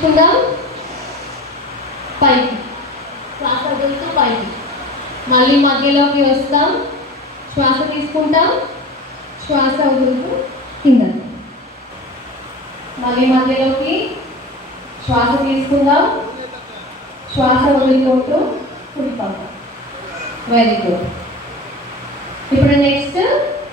తీసుకుందాం పైకి. శ్వాస వదులుతూ పైకి. మళ్ళీ మధ్యలోకి వస్తాం. శ్వాస తీసుకుంటాం. శ్వాస వదులుతూ కింద. మళ్ళీ మధ్యలోకి శ్వాస తీసుకుందాం. శ్వాస వదులుకుంటూ కుడిపక్క వెరీ గుడ్ ఇప్పుడు నెక్స్ట్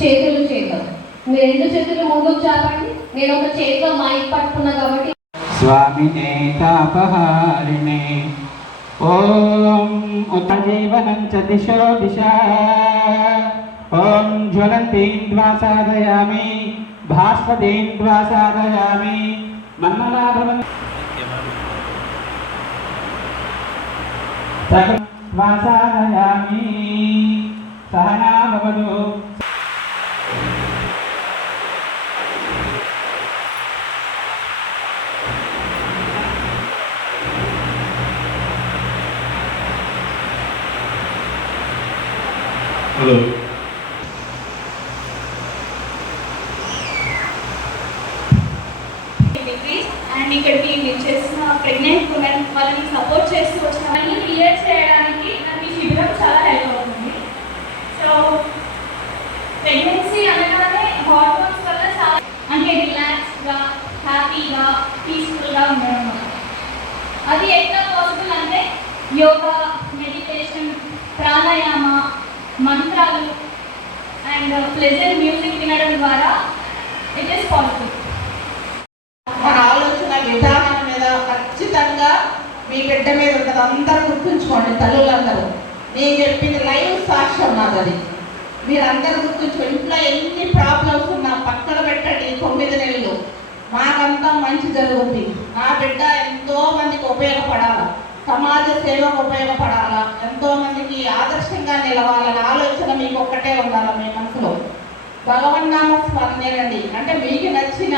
చేతులు చేద్దాం. మీరు రెండు చేతులు ముందుకు చాపండి నేను ఒక చేతిలో మైక్ పట్టుకున్నా కాబట్టి स्वामिने तापहारिणे ॐ उतजीवनं च दिशो दिशा ॐ ज्वलन्तीं द्वा साधयामि भास्वतीं द्वा साधयामि मन्मलाभवन् द्वा साधयामि सहना भवतु హలో. అండ్ ఇక్కడికి మీరు చేసిన ప్రెగ్నెంట్ ఉమెన్ వాళ్ళని సపోర్ట్ చేస్తూ వచ్చిన వాళ్ళని క్లియర్ చేయడానికి నాకు ఈ శిబిరం చాలా హెల్ప్ అవుతుంది. సో ప్రెగ్నెన్సీ అనగానే హార్మోన్స్ వల్ల చాలా అంటే రిలాక్స్గా హ్యాపీగా పీస్ఫుల్గా ఉండడం వల్ల అది ఎట్లా పాసిబుల్ అంటే యోగా మెడిటేషన్ ప్రాణాయామ మంత్రాలు అండ్ ప్లెజెంట్ మ్యూజిక్ వినడం ద్వారా ఇట్ ఈస్ పాసిబుల్ మన ఆలోచన విధానం మీద ఖచ్చితంగా మీ బిడ్డ మీద ఉంటుంది. అందరూ గుర్తుంచుకోండి తల్లులందరూ. నేను చెప్పింది లైవ్ సాక్ష్యం నాది అది మీరందరూ గుర్తుంచుకో. ఇంట్లో ఎన్ని ప్రాబ్లమ్స్ ఉన్నా పక్కన పెట్టండి తొమ్మిది నెలలు. మాకంతా మంచి జరుగుతుంది నా బిడ్డ ఎంతో మందికి ఉపయోగపడాలా. సమాజ సేవకు ఉపయోగపడాలా. ఎంతో మందికి సాక్షిగా నిలవాలనే ఆలోచన మీకు ఒక్కటే ఉండాలి మీ మనసులో? భగవన్నామ స్మరణేనండి అంటే మీకు నచ్చిన